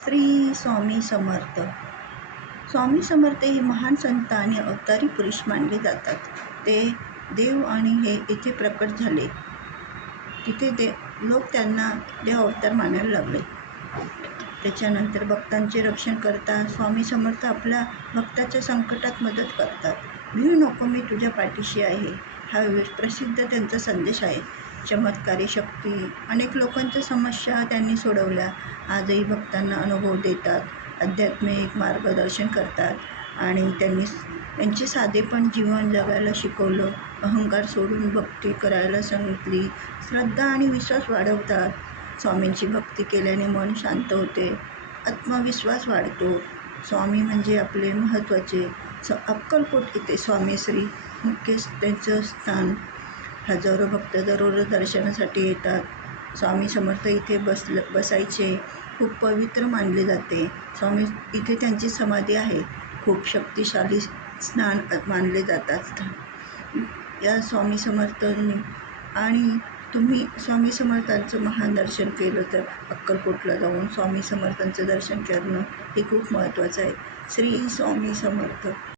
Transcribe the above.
श्री स्वामी समर्थ. स्वामी समर्थ हे महान संत आणि अवतारी पुरुष मानले जातात. ते देव आणि हे इथे प्रकट झाले. तिथे लोक त्यांना देव अवतार मानायला लागले. त्याच्यानंतर भक्तांचे रक्षण करता स्वामी समर्थ आपल्या भक्ताच्या संकटात मदत करतात. भिऊ नको, मी तुझ्या पाठीशी आहे, हा प्रसिद्ध त्यांचा संदेश आहे. चमत्कारी शक्ती, अनेक लोकांच्या समस्या त्यांनी सोडवल्या. आजही भक्तांना अनुभव देतात, आध्यात्मिक मार्गदर्शन करतात आणि त्यांचे साधेपण जीवन जगायला शिकवलं. अहंकार सोडून भक्ती करायला सांगितली. श्रद्धा आणि विश्वास वाढवतात. स्वामींची भक्ती केल्याने मन शांत होते, आत्मविश्वास वाढतो. स्वामी म्हणजे आपले महत्त्वाचे अक्कलकोट येथे स्वामी श्री मुख्य त्यांचं स्थान. हजारो भक्त दररोज दर्शनासाठी येतात. स्वामी समर्थ इथे बसायचे. खूप पवित्र मानले जाते. स्वामी इथे त्यांची समाधी आहे. खूप शक्तिशाली स्नान मानले जातात या स्वामी समर्थांनी. आणि तुम्ही स्वामी समर्थांचं महान दर्शन केलं तर अक्कलकोटला जाऊन स्वामी समर्थांचं दर्शन करणं हे खूप महत्त्वाचं आहे. श्री स्वामी समर्थ.